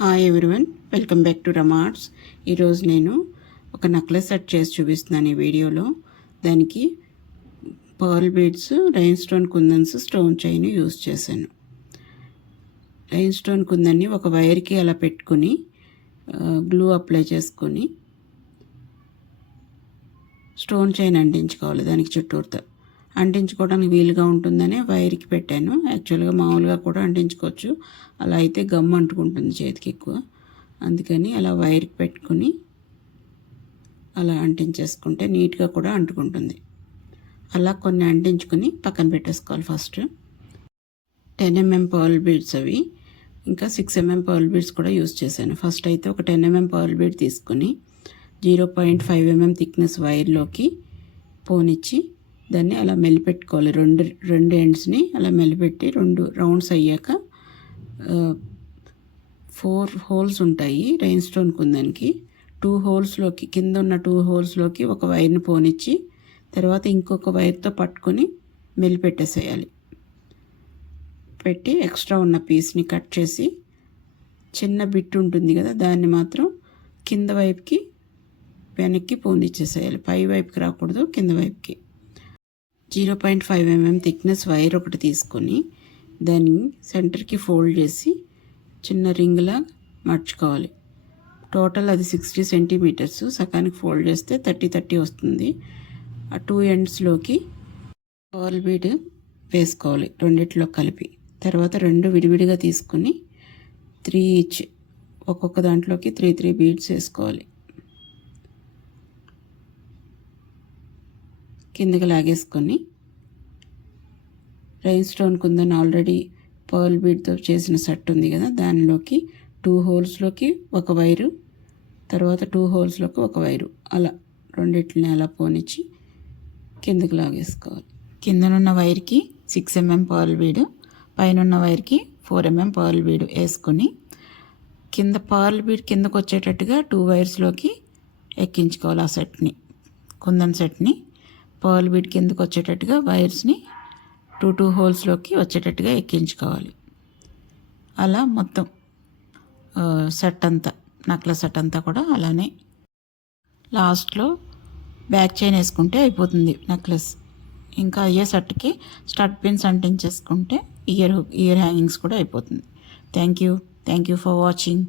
Hi everyone, welcome back to Ramarts. ఈరోజు నేను ఒక నెక్లెస్ సెట్ చేసి చూపిస్తున్నాను ఈ వీడియోలో. దానికి పర్ల్ బీడ్స్, రైన్ స్టోన్ కుందన్స్, స్టోన్ చైన్ యూజ్ చేశాను. రైన్ స్టోన్ కుందన్ని ఒక వైర్కి అలా పెట్టుకుని గ్లూ అప్లై చేసుకొని స్టోన్ చైన్ అంటించుకోవాలి. దానికి చుట్టూరుతో అంటించుకోవడానికి వీలుగా ఉంటుందని వైర్కి పెట్టాను. యాక్చువల్గా మామూలుగా కూడా అంటించుకోవచ్చు, అలా అయితే గమ్ అంటుకుంటుంది చేతికి ఎక్కువ. అందుకని అలా వైర్కి పెట్టుకుని అలా అంటించేసుకుంటే నీట్గా కూడా అంటుకుంటుంది. అలా కొన్ని అంటించుకుని పక్కన పెట్టేసుకోవాలి. ఫస్ట్ 10 mm పర్ల్ బీడ్స్, అవి ఇంకా 6 mm పర్ల్ బీడ్స్ కూడా యూజ్ చేశాను. ఫస్ట్ అయితే ఒక 10 mm పర్ల్ బీడ్ తీసుకుని 0.5 mm థిక్నెస్ వైర్లోకి పోనిచ్చి దాన్ని అలా మెలిపెట్టుకోవాలి. రెండు ఎండ్స్ని అలా మెలిపెట్టి 2 రౌండ్స్ అయ్యాక 4 హోల్స్ ఉంటాయి రైన్ స్టోన్ కుందనికి. 2 హోల్స్లోకి, కింద ఉన్న 2 హోల్స్లోకి ఒక వైర్ని పోనిచ్చి తర్వాత ఇంకొక వైర్తో పట్టుకొని మెలిపెట్టేసేయాలి. పెట్టి ఎక్స్ట్రా ఉన్న పీస్ని కట్ చేసి చిన్న బిట్ ఉంటుంది కదా, దాన్ని మాత్రం కింద వైపుకి వెనక్కి పోనిచ్చేసేయాలి. పై వైపుకి రాకూడదు, కింద వైపుకి. 0.5 mm థిక్నెస్ వైర్ ఒకటి తీసుకొని దాన్ని సెంటర్కి ఫోల్డ్ చేసి చిన్న రింగ్లా మర్చుకోవాలి. టోటల్ అది 60 సెంటీమీటర్స్. సగానికి ఫోల్డ్ చేస్తే 30 వస్తుంది. ఆ 2 ఎండ్స్లోకి పర్ల్ బీడ్ వేసుకోవాలి రెండిట్లో కలిపి. తర్వాత 2 విడివిడిగా తీసుకుని 3 ఈచ్, ఒక్కొక్క దాంట్లోకి 3 బీడ్స్ వేసుకోవాలి. కిందకి లాగేసుకొని rhinestone kundan already pearl బీడ్తో చేసిన సెట్ ఉంది కదా, దానిలోకి 2 హోల్స్లోకి ఒక వైరు, తర్వాత 2 హోల్స్లోకి ఒక వైరు, అలా రెండిట్లని అలా పోనిచ్చి కిందకి లాగేసుకోవాలి. కిందనున్న వైర్కి 6 mm పర్ల్ బీడు, పైన వైర్కి 4 mm పర్ల్ బీడు వేసుకొని కింద పర్ల్ బీడ్ కిందకు వచ్చేటట్టుగా 2 వైర్స్లోకి ఎక్కించుకోవాలి. ఆ సెట్ని, కుందన్ సెట్ని పర్ల్ బీడ్ కిందకు వచ్చేటట్టుగా వైర్స్ని 2 హోల్స్లోకి వచ్చేటట్టుగా ఎక్కించుకోవాలి. అలా మొత్తం సెట్ అంతా, నెక్లెస్ సెట్ అంతా కూడా అలానే. లాస్ట్లో బ్యాక్ చైన్ వేసుకుంటే అయిపోతుంది నెక్లెస్. ఇంకా అయ్యే సెట్కి స్టడ్ పిన్స్ అంటించేసుకుంటే ఇయర్ హ్యాంగింగ్స్ కూడా అయిపోతుంది. Thank you for watching.